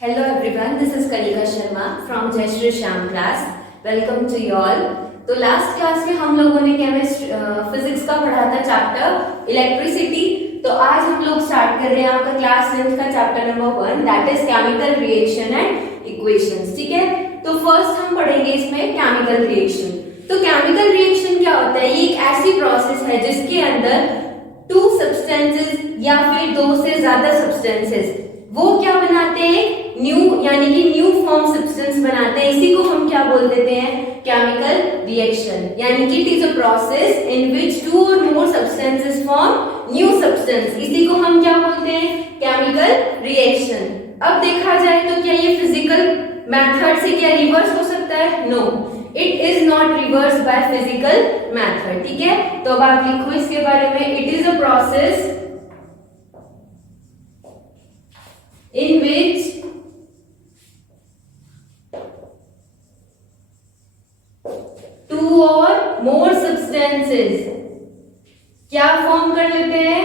Hello everyone, this is Kanika Sharma from Jai Shri Shyam class. Welcome to you all. तो last class में हम लोगों ने physics का पढ़ा था चैप्टर इलेक्ट्रिसिटी. तो आज हम लोग स्टार्ट कर रहे हैं आपका क्लास 10th का chapter number 1 that is chemical reaction and equations. ठीक है, तो फर्स्ट हम पढ़ेंगे इसमें केमिकल रिएक्शन. तो केमिकल रिएक्शन क्या होता है? ये एक ऐसी प्रोसेस है जिसके अंदर टू सब्सटेंसेस या फिर दो से ज्यादा सब्सटेंसेस वो क्या बनाते हैं, न्यू यानी कि न्यू फॉर्म सब्सटेंस बनाते हैं. इसी को हम क्या बोल देते हैं? Chemical reaction. यानी कि it is a process in which two और more substances form new substance. इसी को हम क्या बोलते हैं? Chemical reaction. अब देखा जाए तो क्या ये फिजिकल मेथड से क्या रिवर्स हो सकता है? No, it is not reverse by physical method. ठीक है, तो अब आप लिखो इसके बारे में. It is a process in which two or more substances क्या फॉर्म कर लेते हैं?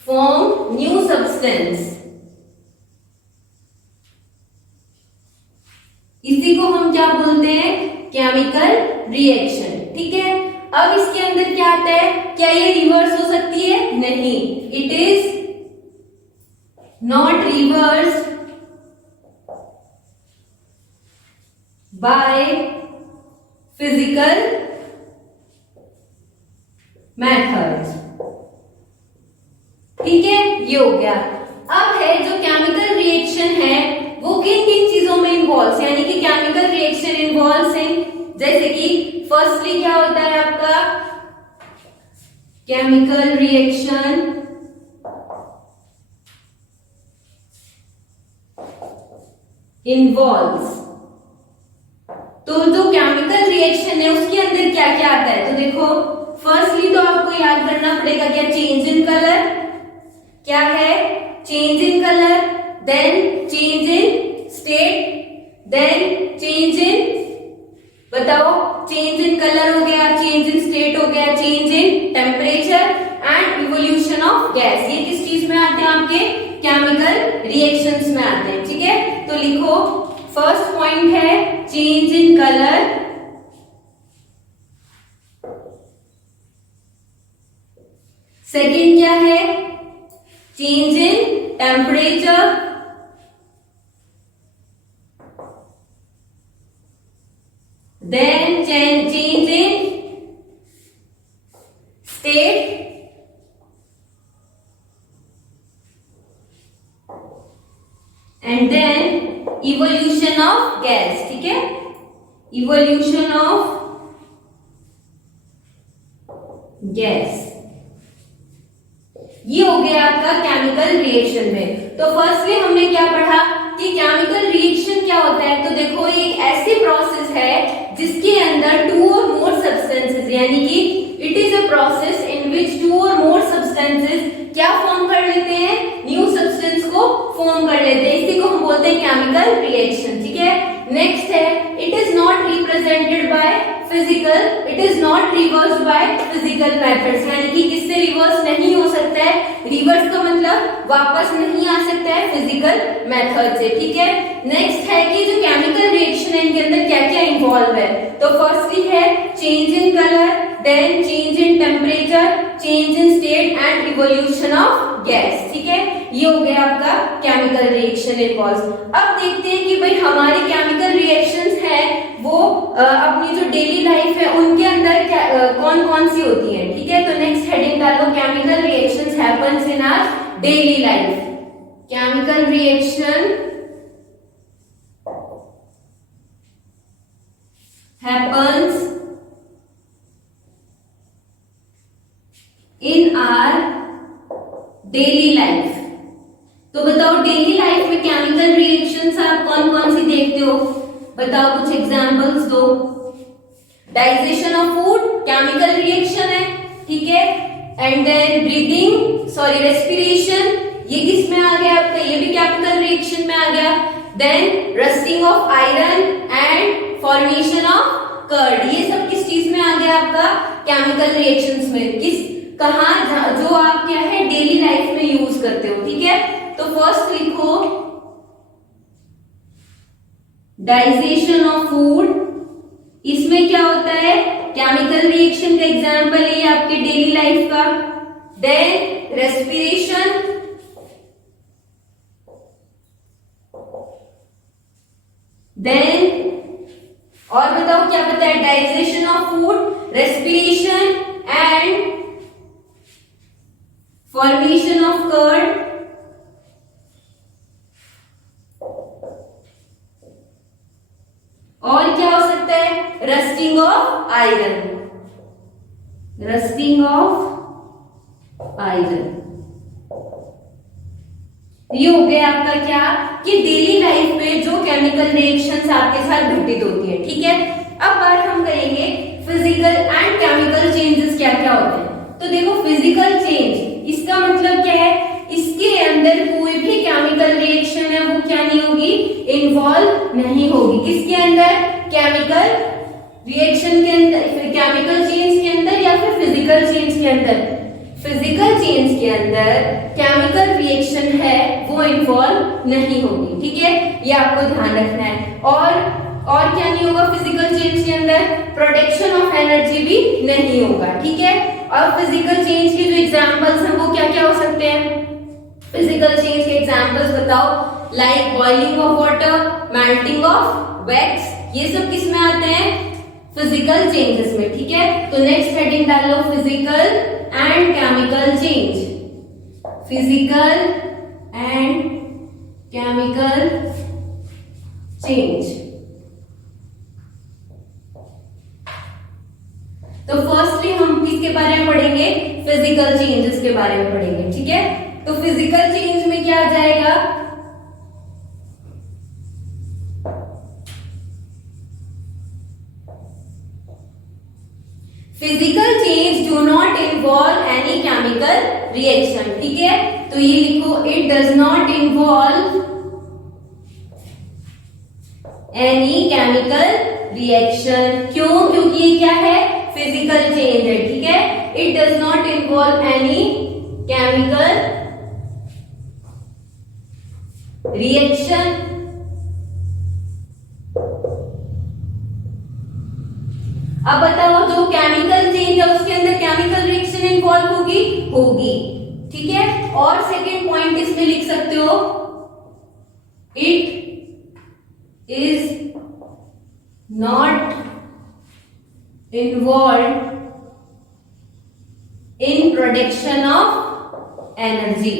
Form new substance. इसी को हम क्या बोलते हैं? Chemical reaction. ठीक है, अब इसके अंदर क्या आता है? क्या ये रिवर्स हो सकती है? नहीं, it is not reverse by physical methods. ठीक है, ये हो गया. अब है जो केमिकल रिएक्शन है वो किन किन चीजों में इन्वॉल्व, यानी कि केमिकल रिएक्शन इन्वॉल्व इन, जैसे कि फर्स्टली क्या होता है आपका? Chemical reaction involves. तो जो केमिकल रिएक्शन है उसके अंदर क्या क्या आता है? तो देखो, फर्स्टली तो आपको याद करना पड़ेगा क्या? Change in colour. क्या है? Change in colour. Then change in state. Then change in, बताओ, चेंज इन कलर हो गया, चेंज इन स्टेट हो गया, change in temperature and evolution of gas. ये किस चीज में आते हैं? आपके केमिकल रिएक्शंस में आते हैं. ठीक है, तो लिखो, फर्स्ट पॉइंट है चेंज इन कलर. सेकेंड क्या है? Change in temperature. Then change in state. And then evolution of gas. ठीक है, evolution of gas. ये हो गया आपका केमिकल रिएक्शन में. तो फर्स्टली हमने क्या पढ़ा कि केमिकल रिएक्शन क्या होता है? तो देखो, ये एक ऐसी प्रोसेस है जिसके अंदर टू और मोर सब्सटेंसेस, यानी कि it is a process in which two और मोर सब्सटेंसेस क्या फॉर्म कर लेते हैं? न्यू सब्सटेंस को फॉर्म कर लेते हैं. इसी को हम बोलते हैं केमिकल रिएक्शन. ठीक है, नेक्स्ट है it is not represented by physical, it is not reverse by physical methods. यानी कि किससे रिवर्स नहीं हो सकता है? रिवर्स का मतलब वापस नहीं आ सकता है फिजिकल मेथड से. ठीक है, नेक्स्ट है कि जो केमिकल रिएक्शन है इनके अंदर क्या क्या इन्वॉल्व है. तो फर्स्टली है change in colour, then change in temperature, change in state and evolution of gas. ठीक है, ये हो गया आपका केमिकल रिएक्शन इन्वॉल्व. अब देखते हैं कि भाई हमारी केमिकल रिएक्शंस है वो अपनी जो डेली लाइफ है उनके अंदर कौन कौन सी होती हैं. ठीक है, तो नेक्स्ट हेडिंग डालो, chemical reactions happens in our daily life. Chemical reaction happens in our daily life. तो बताओ, डेली लाइफ में केमिकल रिएक्शंस आप कौन कौन सी देखते हो? बताओ, कुछ एग्जांपल्स दो. Digestion of food chemical reaction है. ठीक है, and then breathing, sorry, respiration, ये किस में आ गया आपका? ये भी केमिकल रिएक्शन में आ गया. Then rusting of iron and formation of curd, ये सब किस चीज में आ गया आपका? केमिकल रिएक्शंस में. किस कहाँ जो आप क्या है डेली लाइफ में यूज करते हो, ठीक है। तो फर्स्ट लिखो डाइजेशन ऑफ फूड, इसमें क्या होता है केमिकल रिएक्शन का एग्जाम्पल है ये आपके डेली लाइफ का। देन रेस्पिरेशन, देन और बताओ क्या पता है, digestion of food, respiration and formation of curd, और क्या हो सकता है rusting of iron, rusting of iron. ये हो गया आपका क्या कि डेली लाइफ में जो केमिकल रिएक्शंस आपके साथ घटित होती है, ठीक है। अब बात हम करेंगे फिजिकल एंड केमिकल चेंजेस क्या क्या होते हैं। तो देखो फिजिकल चेंज इसका मतलब क्या है, इसके अंदर कोई भी केमिकल रिएक्शन है वो क्या नहीं होगी, इन्वॉल्व नहीं होगी। किसके अंदर, केमिकल रिएक्शन के अंदर, केमिकल चेंज के अंदर या फिर फिजिकल चेंज के अंदर। फिजिकल चेंज के अंदर केमिकल रिएक्शन है वो इन्वॉल्व नहीं होगी, ठीक है, ये आपको ध्यान रखना है। और क्या नहीं होगा फिजिकल चेंज के अंदर, प्रोडक्शन ऑफ एनर्जी भी नहीं होगा, ठीक है। और फिजिकल चेंज के जो एग्जांपल्स हैं वो क्या क्या हो सकते हैं, फिजिकल चेंज के एग्जांपल्स बताओ, like boiling of water, melting of wax, ये सब किस में आते हैं, फिजिकल चेंजेस में, ठीक है। तो नेक्स्ट हेडिंग डाल लो physical and chemical change, physical and chemical change. तो फर्स्टली हम किसके बारे में पढ़ेंगे, फिजिकल चेंजेस के बारे में पढ़ेंगे, ठीक है। तो फिजिकल चेंज में क्या आ जाएगा, physical change do not involve any chemical reaction, ठीक है। तो ये लिखो it does not involve any chemical reaction. क्यों, क्योंकि ये क्या है, फिजिकल चेंज है, ठीक है। It does not involve any chemical reaction. अब बताओ जो केमिकल चेंज है उसके अंदर केमिकल रिएक्शन इन्वॉल्व होगी, ठीक है। और सेकेंड पॉइंट इसमें लिख सकते हो, it is not involve in production of energy.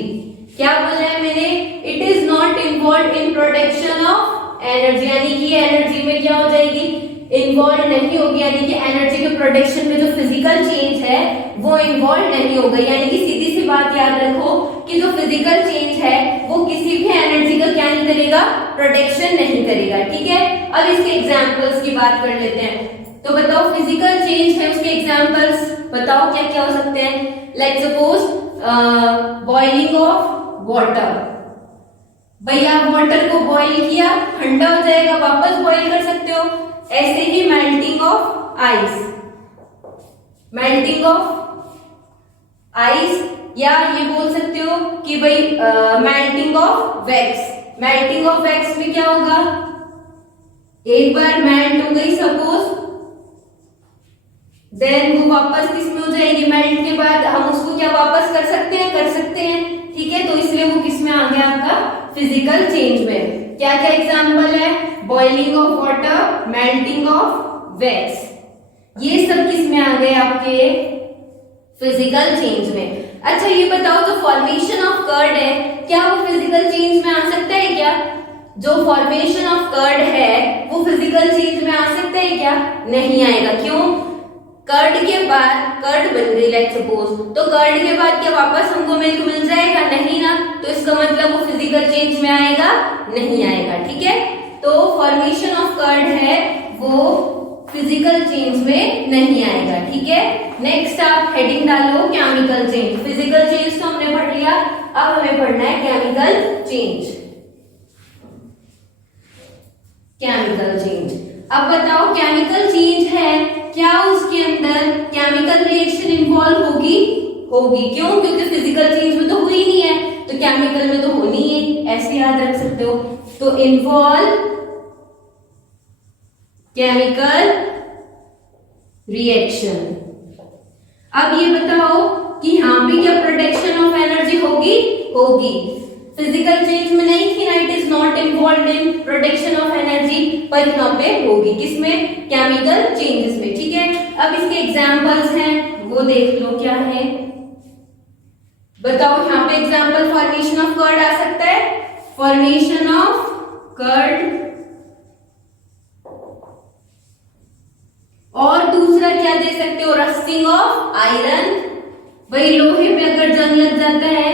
क्या बोला है मैंने, it is not involve in production of energy, यानी कि एनर्जी में क्या हो जाएगी, इन्वॉल्व नहीं होगी, यानी कि एनर्जी के प्रोडक्शन में जो फिजिकल चेंज है वो इन्वॉल्व नहीं होगा। यानी कि सीधी सी बात याद रखो कि जो फिजिकल चेंज है वो किसी भी एनर्जी का क्या नहीं करेगा, प्रोडक्शन नहीं करेगा, ठीक है। अब इसके एग्जांपल्स की बात कर लेते हैं। तो बताओ फिजिकल चेंज है उसके एग्जांपल्स बताओ क्या क्या हो सकते हैं। Like suppose boiling of water, भैया वाटर को बॉईल किया, ठंडा हो जाएगा, वापस बॉईल कर सकते हो। ऐसे ही melting of ice, melting of ice, या ये बोल सकते हो कि भाई melting of wax, melting of wax में क्या होगा, एक बार मेल्ट हो गई सपोज, देन वो वापस किसमें हो जाएगी, मेल्ट के बाद हम उसको क्या वापस कर सकते हैं, ठीक है। तो इसलिए वो किसमें आ गया आपका फिजिकल चेंज में। क्या क्या एग्जांपल है, boiling of water, melting of wax, ये सब किसमें आ गए आपके फिजिकल चेंज में। अच्छा ये बताओ जो फॉर्मेशन ऑफ कर्ड है क्या वो फिजिकल चेंज में आ सकता है क्या, जो फॉर्मेशन ऑफ कर्ड है वो फिजिकल चेंज में आ सकता है क्या, नहीं आएगा। क्यों, कर्ड के बाद कर्ड बन गई लाइक सपोज, तो कर्ड के बाद क्या वापस हमको मिल्क मिल जाएगा, नहीं ना। तो इसका मतलब वो फिजिकल चेंज में आएगा, नहीं आएगा, ठीक है। तो फॉर्मेशन ऑफ कर्ड है वो फिजिकल चेंज में नहीं आएगा, ठीक है। नेक्स्ट आप हेडिंग डालो केमिकल चेंज। फिजिकल चेंज तो हमने पढ़ लिया, अब हमें पढ़ना है केमिकल चेंज। केमिकल चेंज, अब बताओ केमिकल चेंज है क्या उसके अंदर केमिकल रिएक्शन इन्वॉल्व होगी। क्यों? क्योंकि फिजिकल चेंज में तो हुई नहीं है, तो केमिकल में तो होनी है, ऐसे याद रख सकते हो। तो इन्वॉल्व केमिकल रिएक्शन। अब ये बताओ कि यहाँ पे क्या प्रोडक्शन ऑफ एनर्जी होगी? होगी। फिजिकल चेंज में नहीं थी ना, it is not involve in production of energy, पर यहाँ पे होगी। किसमें? केमिकल चेंजेस में। ठीक है, अब इसके एग्जांपल्स हैं, वो देख लो क्या है। बताओ यहाँ पे एग्जांपल फॉर्मेशन ऑफ कर्ड आ सकता है, फॉर्मेशन ऑफ कर्ड। और दूसरा क्या दे सकते हो? Rusting of iron. भाई लोहे पे अगर जंग लग जाता है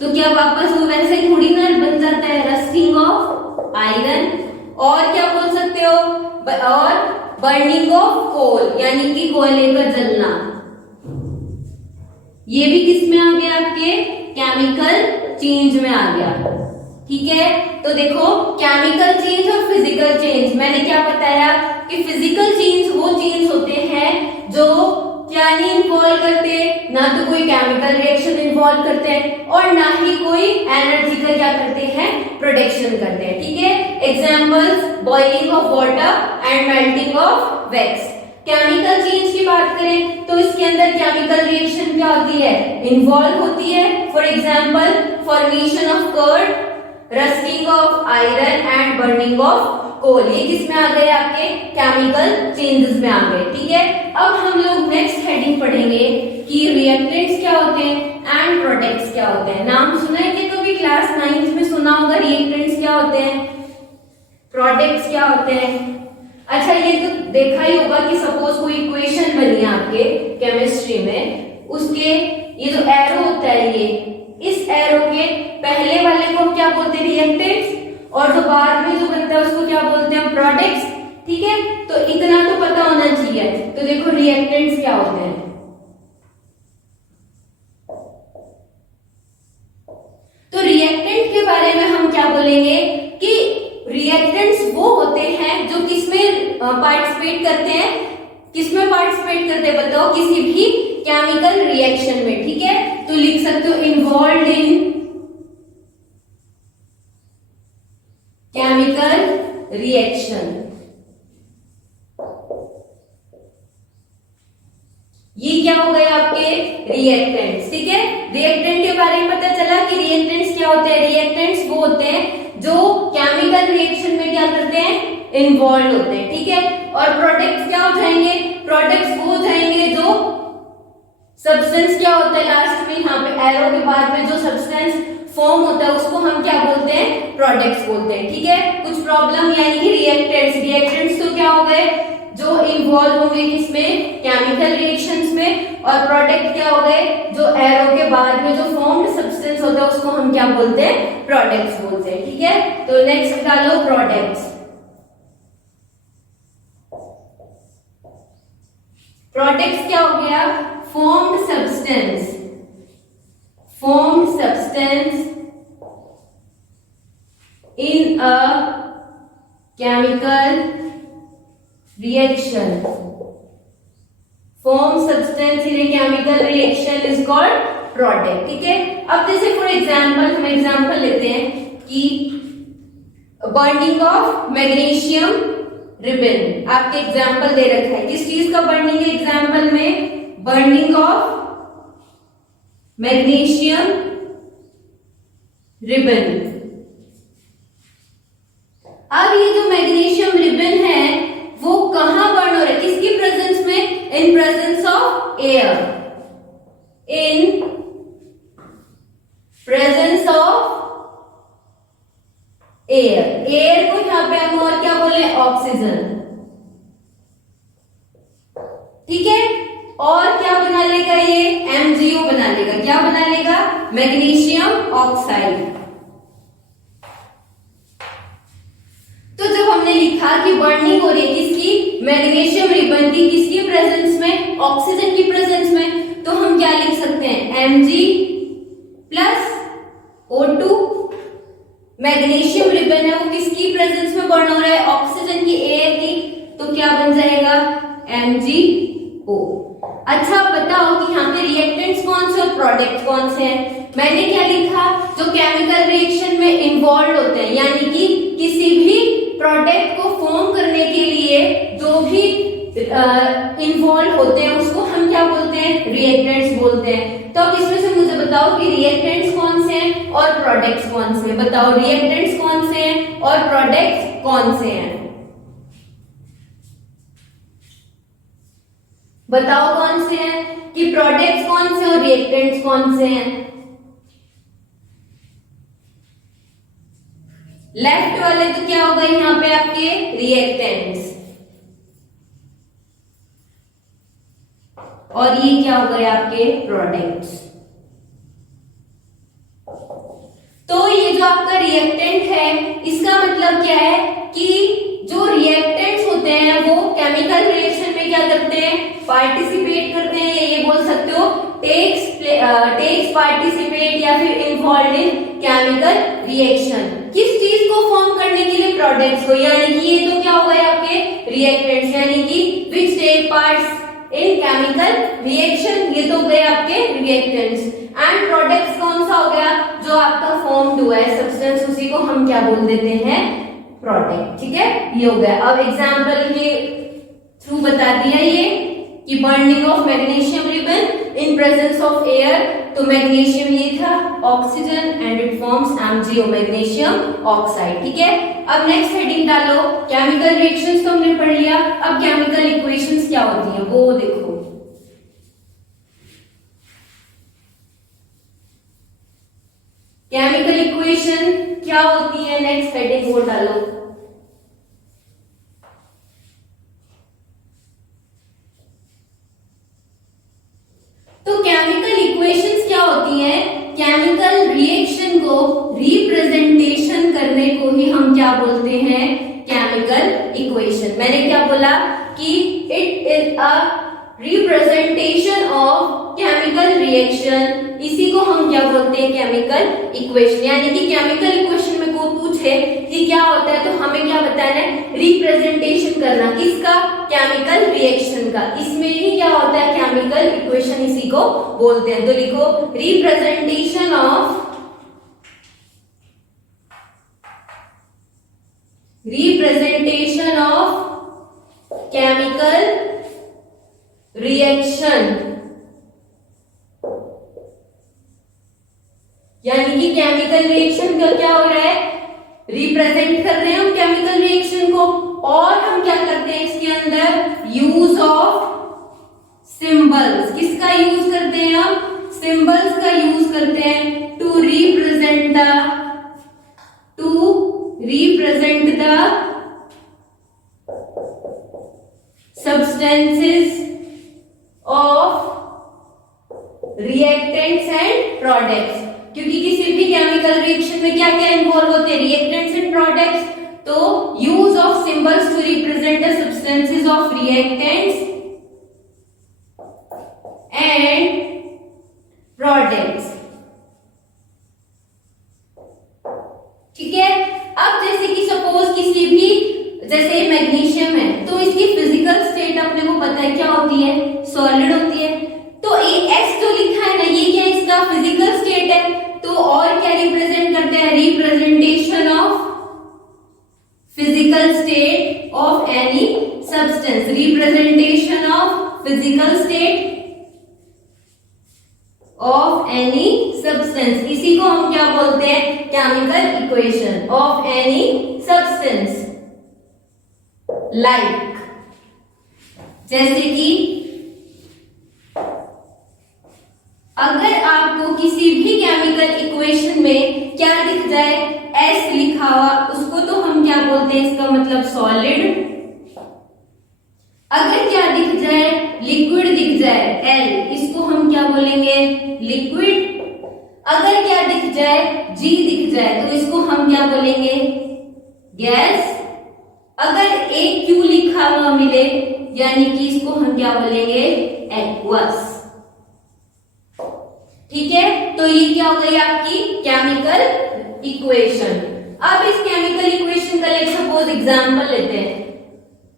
तो क्या वापस वो वैसे ही थोड़ी ना बन जाता है? Rusting of iron. और क्या बोल सकते हो? और बर्निंग ऑफ कोल, यानी कि कोयले का जलना। ये भी किस में आ गया? आपके केमिकल चेंज में आ गया। ठीक है, तो देखो केमिकल चेंज और फिजिकल चेंज, मैंने क्या बताया कि फिजिकल चेंज वो चेंज होते हैं जो क्या नहीं इन्वॉल्व करते, ना तो कोई केमिकल रिएक्शन इन्वॉल्व करते हैं और ना ही कोई एनर्जी का क्या करते हैं? प्रोडक्शन करते हैं। ठीक है, examples boiling of water and melting of wax. Chemical change की बात करें तो इसके अंदर केमिकल रिएक्शन क्या होती है? इन्वॉल्व होती है। For example formation of curd, rusting of iron and burning of coal. ये किसमें आ गए? आपके केमिकल चेंजेस में आ गए। ठीक है, अब हम लोग नेक्स्ट हेडिंग पढ़ेंगे कि रिएक्टेंट्स क्या होते हैं एंड प्रोडक्ट्स क्या होते हैं। नाम सुना है कि कभी क्लास 9th में सुना होगा, रिएक्टेंट्स क्या होते हैं, प्रोडक्ट्स क्या होते हैं। अच्छा, ये तो देखा ही होगा कि सपोज कोई इक्वेशन बनी है आपके केमिस्ट्री में, उसके ये जो एरो होता है, ये इस एरो के पहले वाले को क्या बोलते हैं? रिएक्टेंट्स, और जो बाद में जो बनता है उसको क्या बोलते हैं? प्रोडक्ट्स। ठीक है, तो इतना तो पता होना चाहिए। तो देखो रिएक्टेंट्स क्या होते हैं। तो रिएक्टेंट के बारे में हम क्या बोलेंगे कि रिएक्टेंट्स वो होते हैं जो किसमें पार्टिसिपेट करते हैं? किसमें पार्टिसिपेट करते हैं? बताओ, किसी भी केमिकल रिएक्शन में। ठीक है, तो लिख सकते हो इन्वॉल्व इन केमिकल रिएक्शन। ये क्या हो गए? आपके रिएक्टेंट्स। ठीक है, रिएक्टेंट के बारे में पता चला कि रिएक्टेंट्स क्या होते हैं। रिएक्टेंट्स वो होते हैं जो केमिकल रिएक्शन में क्या करते हैं? इन्वॉल्व होते हैं। ठीक है, और प्रोडक्ट्स क्या हो जाएंगे? प्रोडक्ट्स वो हो जाएंगे जो सब्सटेंस क्या होता है लास्ट में, यहाँ पे एरो के बाद में जो सब्सटेंस फॉर्म होता है उसको हम क्या बोलते हैं? प्रोडक्ट्स बोलते हैं। ठीक है, कुछ प्रॉब्लम यानी कि रिएक्टेंट्स। रिएक्टेंट्स तो क्या हो गए? जो इन्वॉल्व होंगे किसमें? केमिकल रिएक्शंस में। और प्रोडक्ट क्या हो गए? जो एरो के बाद में जो फॉर्म्ड सब्सटेंस होता है उसको हम क्या बोलते हैं? प्रोडक्ट्स बोलते हैं। ठीक है, तो नेक्स्ट डालो प्रोडक्ट्स। प्रोडक्ट्स क्या हो गया? Formed substance, formed substance in a chemical reaction. Formed substance in a chemical reaction is called product. ठीक है, अब जैसे फॉर एग्जांपल हम एग्जांपल लेते हैं कि बर्निंग ऑफ मैग्नीशियम रिबन। आपके एग्जांपल दे रखा है, किस चीज का बर्निंग है एग्जांपल में? Burning of magnesium ribbon. अब ये जो मैग्नीशियम रिबन है वो कहां बर्न हो रहा है? किसकी प्रेजेंस में? In presence of air. In presence of air. Air को यहां पे हम और क्या बोले? ऑक्सीजन। ठीक है, और क्या बना लेगा ये? MgO बना लेगा। क्या बना लेगा? Magnesium oxide. तो जब हमने लिखा कि बर्निंग हो रही है किसकी? मैग्नीशियम रिबन की। किसकी प्रेजेंस में? ऑक्सीजन की प्रेजेंस में। तो हम क्या लिख सकते हैं? Mg plus O2। Magnesium ribbon है वो किसकी प्रेजेंस में बर्न हो रहा है? ऑक्सीजन की, एयर की। तो क्या बन जाएगा? MgO। अच्छा बताओ कि यहाँ पे रिएक्टेंट्स कौन से और प्रोडक्ट कौन से हैं। मैंने क्या लिखा, जो केमिकल रिएक्शन में इन्वॉल्व होते हैं, यानी कि किसी भी प्रोडक्ट को फॉर्म करने के लिए जो भी इन्वॉल्व होते हैं उसको हम क्या बोलते हैं, रिएक्टेंट्स बोलते हैं। तो अब इसमें से मुझे बताओ कि रिएक्टेंट्स कौन से हैं और प्रोडक्ट्स कौन से हैं। बताओ रिएक्टेंट्स कौन से हैं और प्रोडक्ट्स कौन से हैं। बताओ कौन से हैं, कि प्रोडक्ट्स कौन से और रिएक्टेंट्स कौन से हैं। लेफ्ट वाले तो क्या होगा यहाँ पे आपके रिएक्टेंट्स, और ये क्या हो गए आपके प्रोडक्ट्स। तो ये जो आपका रिएक्टेंट है इसका मतलब क्या है कि जो रिएक्टेंट्स होते हैं वो केमिकल रिएक्शन में क्या करते हैं, पार्टिसिपेट करते हैं। ये बोल सकते हो टेक्स पार्टिसिपेट या फिर इन्वॉल्व इन केमिकल रिएक्शन। किस चीज को फॉर्म करने के लिए, प्रोडक्ट्स को, यानी कि ये तो क्या हो गए आपके रिएक्टेंट्स, यानी कि which take parts in chemical reaction, ये तो गए आपके रिएक्टेंट्स। एंड प्रोडक्ट्स कौन सा हो गया, जो आपका फॉर्म्ड हुआ है सब्सटेंस, उसी को हम क्या बोल देते हैं, प्रोडक्ट। ठीक है, ये हो गया। अब एग्जांपल के थ्रू बता दिया ये कि burning of magnesium ribbon in presence of air, तो मैग्नीशियम ये था oxygen and it forms MgO, magnesium oxide. ठीक है, अब नेक्स्ट हेडिंग डालो, केमिकल रिएक्शंस तो हमने पढ़ लिया, अब केमिकल इक्वेशंस क्या होती है वो देखो। केमिकल इक्वेशन क्या होती है, नेक्स्ट हेडिंग वो डालो। तो केमिकल इक्वेशंस क्या होती है, केमिकल रिएक्शन को रिप्रेजेंटेशन करने को ही हम क्या बोलते हैं, केमिकल इक्वेशन। मैंने क्या बोला कि it is a representation of chemical reaction, इसी को हम क्या बोलते हैं, केमिकल इक्वेशन। यानी कि केमिकल इक्वेशन में को पूछे कि क्या होता है तो हमें क्या बताना है, रिप्रेजेंटेशन करना, किसका, केमिकल रिएक्शन का। इसमें ही क्या होता है, केमिकल इक्वेशन, इसी को बोलते हैं। तो लिखो रिप्रेजेंटेशन ऑफ केमिकल रिएक्शन, यानी कि केमिकल रिएक्शन का क्या हो रहा है, रिप्रेजेंट कर रहे हैं हम केमिकल रिएक्शन को, और हम क्या करते हैं इसके अंदर, यूज ऑफ सिंबल्स। किसका यूज करते हैं हम, सिंबल्स का यूज करते हैं to represent the substances of reactants and products, क्योंकि किसी भी केमिकल रिएक्शन में क्या क्या इन्वॉल्व होते हैं, रिएक्टेंट्स एंड प्रोडक्ट्स। तो use of symbols to represent the substances of reactants and products. ठीक है, अब जैसे कि सपोज किसी भी, जैसे मैग्नीशियम है तो इसकी फिजिकल स्टेट अपने को पता है क्या होती है, सॉलिड होती है। तो ये एस जो लिखा है ना, ये क्या इसका फिजिकल स्टेट है। तो और क्या रिप्रेजेंट करते हैं, representation of physical state of any substance, representation of physical state of any substance, इसी को हम क्या बोलते हैं, chemical equation of any substance. Like जैसे कि अगर आपको किसी भी केमिकल इक्वेशन में क्या दिख जाए, एस लिखा हुआ, उसको तो हम क्या बोलते हैं, इसका मतलब सॉलिड। अगर क्या दिख जाए, लिक्विड दिख जाए, एल, इसको हम क्या बोलेंगे, लिक्विड। अगर क्या दिख जाए, जी दिख जाए, तो इसको हम क्या बोलेंगे, गैस। अगर एक क्यू लिखा हुआ मिले, यानी कि इसको हम क्या बोलेंगे, एक्वस। ठीक है, तो ये क्या हो गई आपकी केमिकल इक्वेशन। अब इस केमिकल इक्वेशन का लेट सपोज एग्जांपल लेते हैं।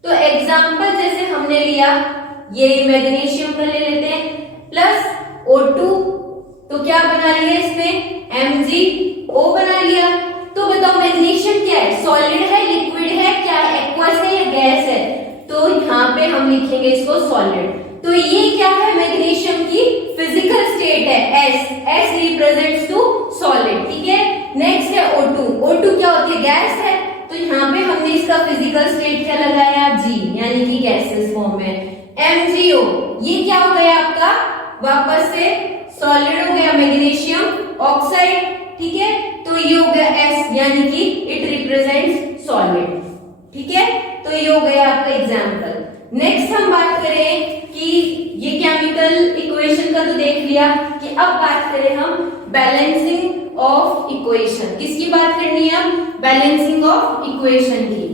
तो एग्जांपल जैसे हमने लिया ये मैग्नीशियम का ले लेते हैं, प्लस O2, तो क्या बना लिया इसमें MgO बना लिया। तो बताओ मैग्नीशियम क्या है, सॉलिड है, लिक्विड है, क्या एक्वस है या गैस है? तो यहाँ पे हम लिखेंगे इसको सॉलिड। तो ये क्या है, मैग्नीशियम की फिजिकल स्टेट है S रिप्रेजेंट्स टू सॉलिड, ठीक है। नेक्स्ट है O2 क्या होती है, गैस है, तो यहाँ पे हमने इसका फिजिकल स्टेट क्या लगाया, G, यानी कि गैसेस फॉर्म में। MgO ये क्या हो गया आपका, वापस से सॉलिड हो गया, मैग्नीशियम ऑक्साइड, ठीक है। तो ये हो गया S, यानी कि इट रिप्रेजेंट्स सॉलिड, ठीक है। तो ये हो गया आपका एग्जाम्पल। नेक्स्ट हम बात करें कि ये केमिकल इक्वेशन का तो देख लिया, कि अब बात करें हम बैलेंसिंग ऑफ इक्वेशन। किसकी बात करनी है, बैलेंसिंग ऑफ इक्वेशन की।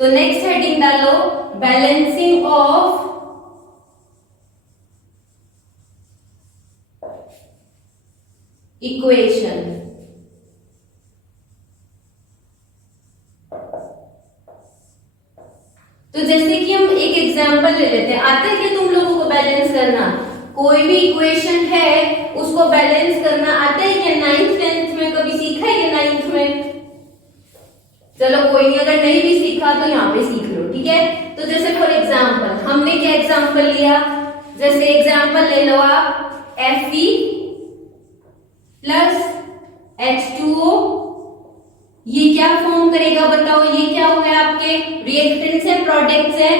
तो नेक्स्ट हेडिंग डालो, बैलेंसिंग ऑफ इक्वेशन। तो जैसे कि हम एक एग्जांपल ले लेते हैं, आता है कि तुम लोगों को बैलेंस करना, कोई भी इक्वेशन है उसको बैलेंस करना आता है क्या, 9th 10th में कभी सीखा है क्या 9th में? चलो कोई नहीं, अगर नहीं भी सीखा तो यहाँ पे सीख लो, ठीक है। तो जैसे फॉर एग्जांपल हमने क्या एग्जांपल लिया, जैसे एग्जांपल ले लो आप Fe प्लस H2O, ये क्या फॉर्म करेगा बताओ, ये क्या हो गया आपके रिएक्टेंट्स है, प्रोडक्ट्स है,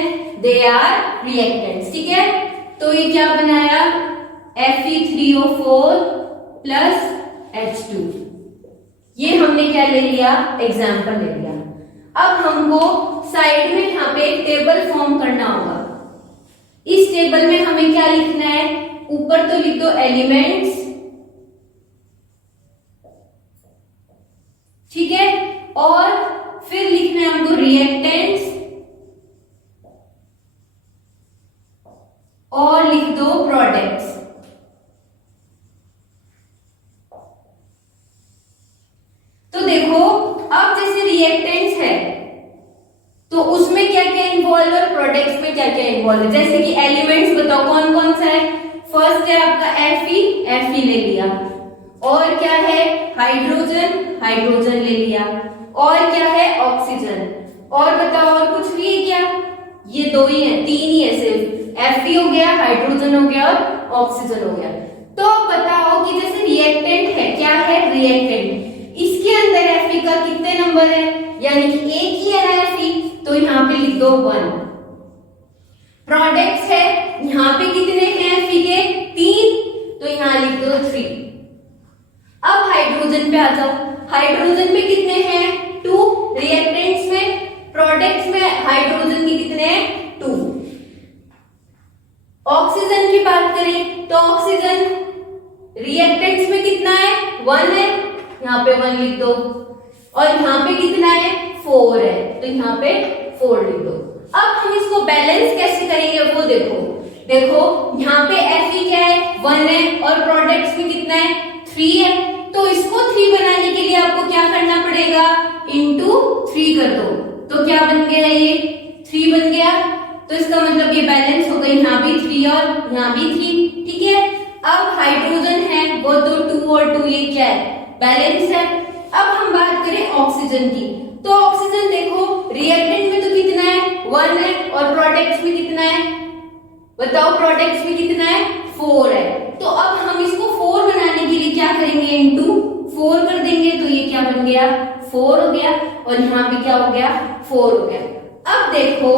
दे आर रिएक्टेंट्स, ठीक है। तो ये क्या बनाया, Fe3O4 प्लस H2, ये हमने क्या ले लिया, एग्जाम्पल ले लिया। अब हमको साइड में यहाँ पे एक टेबल फॉर्म करना होगा। इस टेबल में हमें क्या लिखना है, ऊपर तो लिख दो एलिमेंट्स, ठीक है, और फिर लिखना है हमको रिएक्टेंट्स, और लिख दो प्रोडक्ट्स। तो देखो अब जैसे रिएक्टेंट्स है तो उसमें क्या क्या इन्वॉल्व है, प्रोडक्ट्स में क्या क्या इन्वॉल्व है। जैसे कि एलिमेंट्स बताओ कौन कौन सा है, फर्स्ट है आपका Fe ले लिया, और क्या है हाइड्रोजन ले लिया, और क्या है ऑक्सीजन, और बताओ और कुछ भी है क्या, ये दो ही है, तीन ही है सिर्फ, Fe हो गया, हाइड्रोजन हो गया और ऑक्सीजन हो गया। तो बताओ कि जैसे रिएक्टेंट है, क्या है रिएक्टेंट, इसके अंदर Fe का कितने नंबर है, यानी कि एक ही है ना Fe, तो यहाँ पे लिख दो 1। प्रोडक्ट्स है, यहाँ पे कितने हैं Fe के, 3, तो यहाँ लिख दो 3। अब हाइड्रोजन पे आ जाओ, हाइड्रोजन पे कितने हैं 2, रिएक्टेंट्स में, प्रोडक्ट्स में हाइड्रोजन के कितने हैं 2। ऑक्सीजन की बात करें तो ऑक्सीजन रिएक्टेंट्स में कितना है 1 है, यहाँ पे 1 लिख दो, और यहाँ पे कितना है 4 है, तो यहाँ पे 4 लिख दो। अब हम इसको बैलेंस कैसे करेंगे वो देखो यहाँ पे Fe क्या है 1 है, और प्रोडक्ट्स में कितना है 3 है, तो इसको 3 बनाने के लिए आपको क्या करना पड़ेगा, इंटू 3 कर दो, तो क्या बन गया, ये 3 बन गया। तो इसका मतलब ये बैलेंस हो गई, यहाँ भी 3 और यहाँ भी 3, ठीक है। अब हाइड्रोजन है वो तो 2 और 2, ये क्या है बैलेंस है। अब हम बात करें ऑक्सीजन की, तो ऑक्सीजन देखो रिएक्टेंट में तो कितना है 1 है, और प्रोडक्ट्स में कितना है बताओ, प्रोडक्ट्स में कितना है 4 है। तो अब हम इसको 4 बनाने के लिए क्या करेंगे, इंटू 4 कर देंगे, तो ये क्या बन गया 4 हो गया, और यहाँ भी क्या हो गया 4 हो गया। अब देखो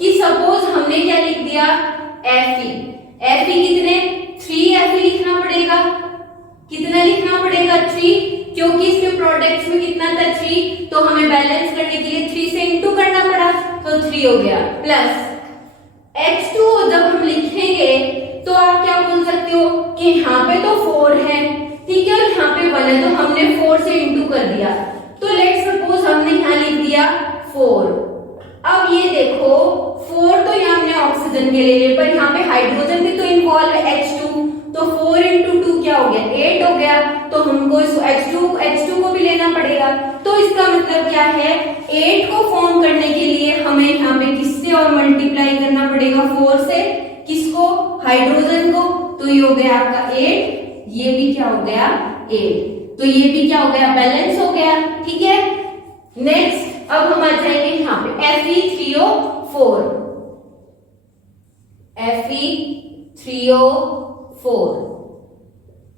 कि सपोज हमने क्या लिख दिया Fe कितने 3 Fe लिखना पड़ेगा, कितना लिखना पड़ेगा 3, क्योंकि इसके प्रोडक्ट्स में कितना था 3, तो हमें बैलेंस करने के लिए 3 से इंटू करना पड़ा, तो 3 हो गया, प्लस H2O जब हम लिखेंगे तो आप क्या बोल सकते हो कि यहाँ पे तो 4 है, ठीक है, और यहाँ पे 1 है, तो हमने 4 से इंटू कर दिया, तो लेट्स सपोज हमने यहाँ लिख दिया 4। अब ये देखो 4 तो यहाँ हमने ऑक्सीजन के लिए, पर यहाँ पे हाइड्रोजन भी तो इन्वॉल्व है H2, तो 4 into 2 क्या हो गया 8 हो गया, तो हमको इस H2 को भी लेना पड़ेगा। तो इसका मतलब क्या है, 8 को फॉर्म करने के लिए हमें यहाँ पे किससे और मल्टीप्लाई करना पड़ेगा, 4 से। किसको, हाइड्रोजन को। तो ये हो गया आपका 8, ये भी क्या हो गया 8, तो ये भी क्या हो गया, बैलेंस हो गया। ठीक है, नेक्स्ट अब हम आ जाएंगे यहाँ पे Fe3O4, Fe3O4।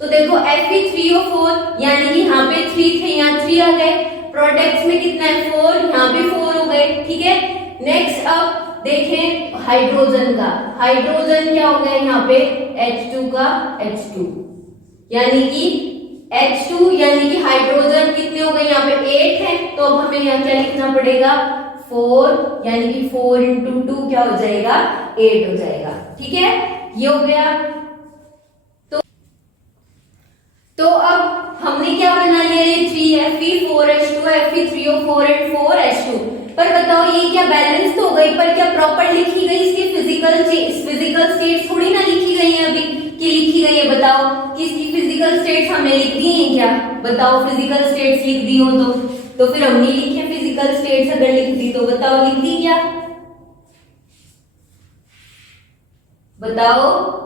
तो देखो Fe3O4 यानी कि यहाँ पे 3 थे, यहाँ 3 आ गए। प्रोडक्ट्स में कितना है 4, यहाँ पे 4 हो गए। ठीक है, नेक्स्ट अब देखें हाइड्रोजन का। हाइड्रोजन क्या हो गया यहाँ पे H2 का H2, यानी कि H2 यानी कि हाइड्रोजन कितने हो गए यहाँ पे 8 है। तो अब हमें यहाँ क्या लिखना पड़ेगा 4, यानी कि 4 × 2 क्या हो जाएगा 8 हो जाएगा। ठीक है, ये हो गया। तो अब हमने क्या बना लिया, ये 3Fe4H2, Fe3O4 एंड 4H2। पर बताओ ये क्या बैलेंस तो हो गई, पर क्या प्रॉपर लिखी गई, इसकी फिजिकल स्टेट्स थोड़ी ना लिखी गई है अभी कि लिखी गई है। बताओ कि इसकी फिजिकल स्टेट्स हमें लिख दी है क्या, बताओ फिजिकल स्टेट्स लिख दी हो तो फिर हमने लिखे फिजिकल स्टेट्स, अगर लिख दी तो बताओ लिख दी क्या, बताओ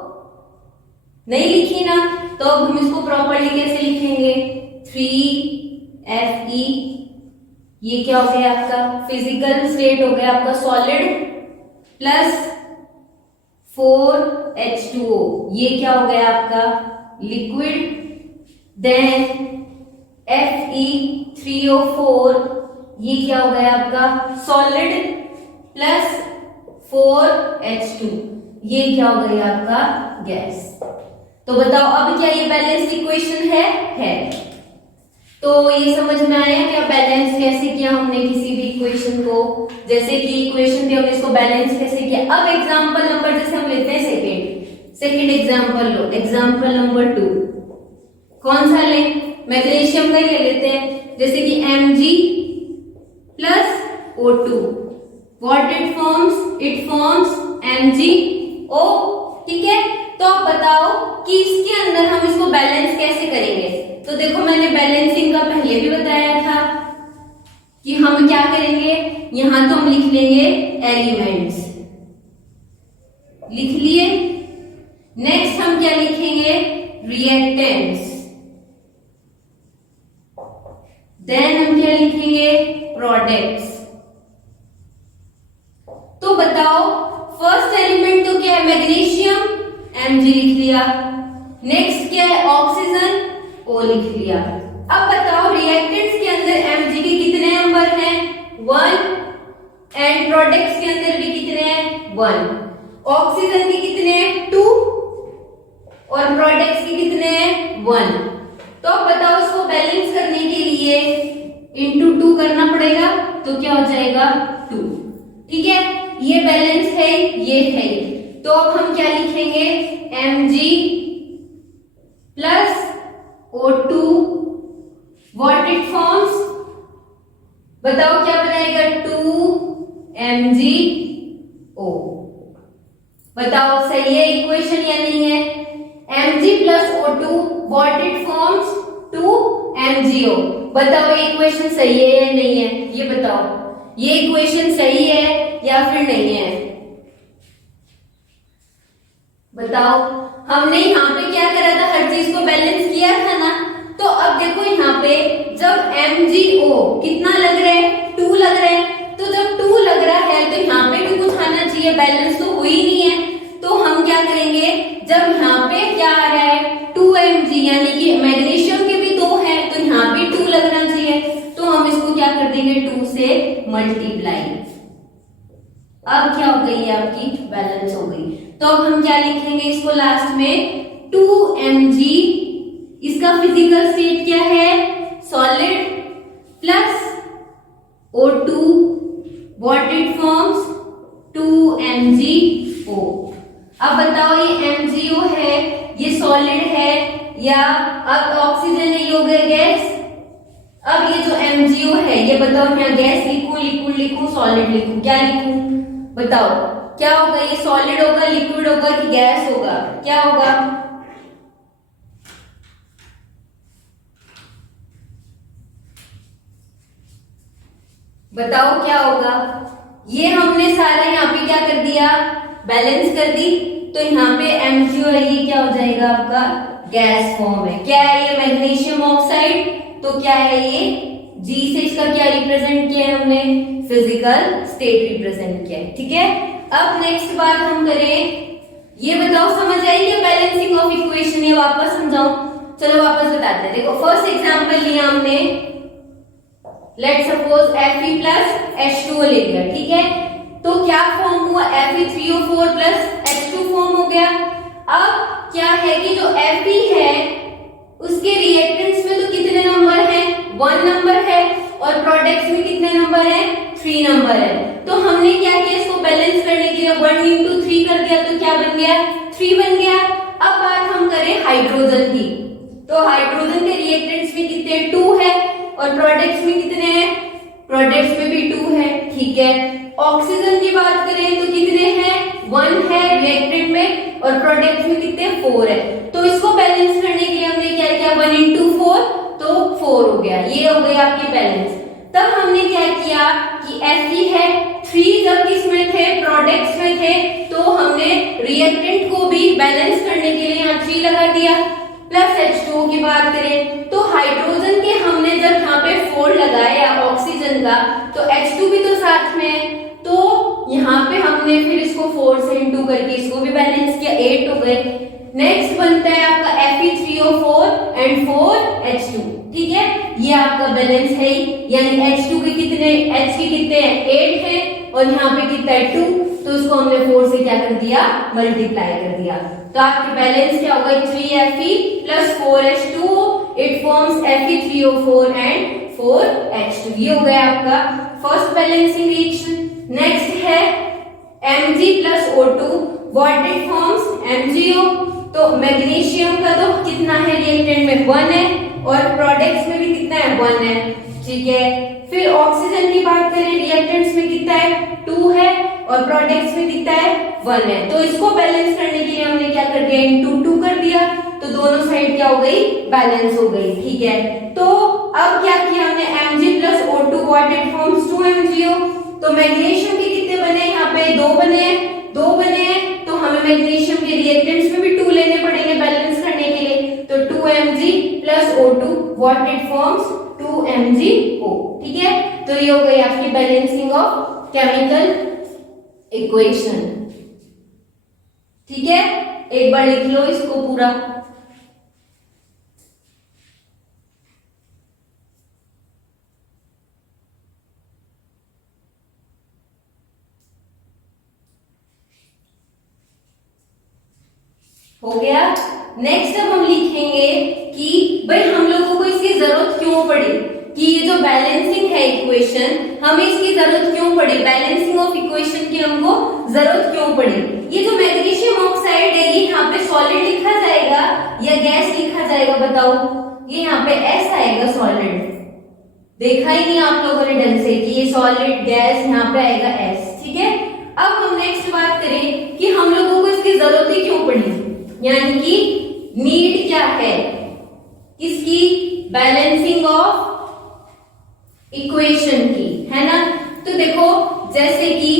नहीं लिखी ना। तो अब हम इसको प्रॉपर्ली कैसे लिखेंगे, 3Fe, ये क्या हो गया आपका फिजिकल स्टेट हो गया आपका सॉलिड, प्लस 4H2O, ये क्या हो गया आपका लिक्विड। देन Fe3O4, ये क्या हो गया आपका सॉलिड, प्लस 4H2, ये क्या हो गया आपका गैस। तो बताओ अब क्या ये बैलेंस इक्वेशन है। तो ये समझ में आया क्या बैलेंस कैसे किया हमने किसी भी इक्वेशन को, जैसे कि इक्वेशन थी हमने इसको बैलेंस कैसे किया। अब एग्जांपल नंबर जैसे हम लेते हैं सेकंड एग्जांपल लो, एग्जांपल नंबर 2 कौन सा ले, मैग्नीशियम का ले लेते हैं। जैसे कि Mg + O2, what it forms MgO। ठीक है, तो आप बताओ कि इसके अंदर हम इसको बैलेंस कैसे करेंगे। तो देखो मैंने बैलेंसिंग का पहले भी बताया था कि हम क्या करेंगे, यहां तो हम लिख लेंगे एलिमेंट्स, लिख लिए। नेक्स्ट हम क्या लिखेंगे, रिएक्टेंट्स। देन हम क्या लिखेंगे, प्रोडक्ट्स। तो बताओ फर्स्ट एलिमेंट तो क्या है, मैग्नीशियम, Mg लिख लिया। नेक्स्ट क्या है, ऑक्सीजन, O लिख लिया। अब बताओ रिएक्टेंट्स के अंदर Mg के कितने नंबर हैं, 1, एंड प्रोडक्ट्स के अंदर भी कितने हैं 1। ऑक्सीजन के कितने हैं 2 और प्रोडक्ट्स के कितने हैं 1। तो अब बताओ इसको बैलेंस करने के लिए इंटू 2 करना पड़ेगा, तो क्या हो जाएगा 2। ठीक है, ये बैलेंस है, ये है। तो अब हम क्या लिखेंगे, Mg + O2, what it forms, बताओ क्या बनाएगा 2MgO। बताओ सही है इक्वेशन या नहीं है। Mg + O2, what it forms 2MgO। बताओ ये इक्वेशन सही है या नहीं है, ये बताओ ये इक्वेशन सही है या फिर नहीं है, बताओ। हमने यहाँ पे क्या करा था, हर चीज को बैलेंस किया था ना। तो अब देखो यहाँ पे जब MgO कितना लग रहा है 2 लग रहा है, तो जब 2 लग रहा है तो यहाँ पे भी कुछ आना चाहिए, बैलेंस तो हुई नहीं है। तो हम क्या करेंगे, जब यहाँ पे क्या आ रहा है 2Mg, यानी कि मैग्नीशियम के भी 2 है तो यहाँ पे 2 लगना चाहिए, तो हम इसको क्या कर देंगे 2 से मल्टीप्लाई। अब क्या हो गई है आपकी बैलेंस हो गई। तो अब हम क्या लिखेंगे इसको लास्ट में 2Mg, इसका फिजिकल स्टेट क्या है solid, plus O2, what it forms 2MgO। अब बताओ ये MgO है, ये सॉलिड है या अब ऑक्सीजन है, ये हो गया गैस। अब ये जो MgO है ये बताओ क्या गैस लिखूं, लिक्विड लिखूं, सॉलिड लिखूं, क्या लिखूं बताओ क्या होगा, ये सॉलिड होगा, लिक्विड होगा कि गैस होगा, क्या होगा, बताओ क्या होगा। ये हमने सारा यहाँ पे क्या कर दिया, बैलेंस कर दी। तो यहाँ पे MgO है, ये क्या हो जाएगा आपका गैस फॉर्म है। क्या है ये, मैग्नीशियम ऑक्साइड। तो क्या है ये, G से इसका क्या रिप्रेजेंट किया है हमने, फिजिकल स्टेट रिप्रेजेंट किया है। ठीक है, अब नेक्स्ट बात हम करें, ये बताओ समझ आई क्या बैलेंसिंग ऑफ इक्वेशन, ये वापस समझाऊं। चलो वापस बताते हैं। देखो फर्स्ट एग्जांपल लिया हमने, let suppose Fe plus H2O ले लिया। ठीक है, तो क्या फॉर्म हुआ, Fe3O4 प्लस H2 फॉर्म हो गया। अब क्या है कि जो Fe है उसके रिएक्टेंट्स में तो कितने नंबर हैं, 1 नंबर है, और प्रोडक्ट्स में कितने नंबर है, 3 नंबर है। तो हमने क्या किया, इसको बैलेंस करने के लिए 1 into 3 कर दिया, तो क्या बन गया, 3 बन गया। अब बात हम करें हाइड्रोजन की, तो हाइड्रोजन के रिएक्टेंट्स में कितने, 2 है, और प्रोडक्ट्स में कितने हैं, प्रोडक्ट्स में भी 2 है। ठीक है, ऑक्सीजन की बात करें तो कितने हैं, 1 है रिएक्टेंट में, और प्रोडक्ट्स में कितने, 4 है। तो इसको बैलेंस करने के लिए हमने क्या किया, 1 into 4, तो 4 हो गया, ये हो गई आपकी बैलेंस। तब हमने क्या किया कि Fe है, 3 जब किसमें थे, प्रोडक्ट्स में थे, तो हमने रिएक्टेंट को भी बैलेंस करने के लिए यहाँ 3 लगा दिया। प्लस H2O की बात करें तो हाइड्रोजन के हमने जब यहाँ पे 4 लगाया ऑक्सीजन का, तो H2 भी तो साथ में है, तो यहाँ पे हमने फिर इसको 4 से इंटू करके इसको भी बैलेंस किया, 8 हो गए। नेक्स्ट बनता है आपका Fe3O4 एंड 4H2। ठीक है, ये आपका बैलेंस है, यानी H2 के कितने, H के कितने हैं, 8 है, और यहाँ पे कितना है, 2, तो इसको हमने 4 से क्या कर दिया, मल्टीप्लाई कर दिया। तो आपकी बैलेंस क्या होगा, 3Fe plus 4H2, it forms Fe3O4 and 4H2। ये हो गया आपका फर्स्ट बैलेंसिंग रिएक्शन। नेक्स्ट है Mg plus O2, what it forms, MgO। तो मैग्नीशियम का तो कितना है, रिएक्टेंट में 1 है, और प्रोडक्ट्स में भी कितना है, 1 है। ठीक है, फिर ऑक्सीजन की बात करें, रिएक्टेंट्स में कितना है, 2 है, और प्रोडक्ट्स में कितना है, 1 है। तो इसको बैलेंस करने के लिए हमने क्या कर दिया, इनटू 2 कर दिया, तो दोनों साइड क्या हो गई, बैलेंस हो गई। ठीक है, तो अब क्या किया हमने, Mg plus O2, what it forms 2MgO। तो मैग्नीशियम के कितने बने, यहाँ पे 2 बने हैं, 2 बने हैं, तो हमें मैग्नीशियम के रिएक्टेंट्स में भी 2 लेने पड़ेंगे बैलेंस करने के लिए। तो 2Mg plus O2, what it forms 2MgO। ठीक है, तो ये हो गई आपकी बैलेंसिंग ऑफ केमिकल इक्वेशन। ठीक है, एक बार लिख लो इसको पूरा। हो गया। नेक्स्ट अब हम लिखेंगे कि भाई हम लोगों को इसकी जरूरत क्यों पड़ी, कि ये जो बैलेंसिंग है इक्वेशन, हमें इसकी जरूरत क्यों पड़ी, बैलेंसिंग ऑफ इक्वेशन की हमको जरूरत क्यों पड़ी। ये जो मैग्नीशियम ऑक्साइड है, ये यहाँ पे सॉलिड लिखा जाएगा या गैस लिखा जाएगा, बताओ। ये यहाँ पे S आएगा, सॉलिड। देखा ही नहीं आप लोगों ने ढंग से कि ये सॉलिड गैस, यहाँ पे आएगा S। ठीक है, अब हम नेक्स्ट बात करें कि हम लोगों को इसकी जरूरत ही क्यों पड़ी, यानी कि नीड क्या है किसकी, बैलेंसिंग ऑफ इक्वेशन की, है ना। तो देखो जैसे कि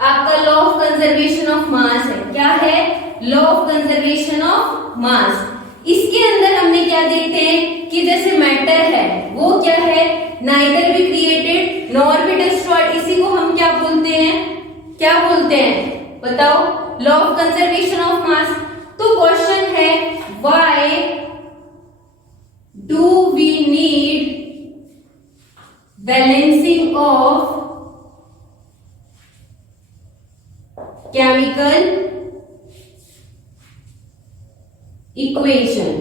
आपका लॉ ऑफ कंजर्वेशन ऑफ मास है, क्या है, लॉ ऑफ कंजर्वेशन ऑफ मास। इसके अंदर हमने क्या देखते हैं कि जैसे मैटर है वो क्या है, neither be created nor be destroyed. इसी को हम क्या बोलते हैं, क्या बोलते हैं, बताओ, law of conservation of mass. तो क्वेश्चन है, why do we need balancing of chemical equation,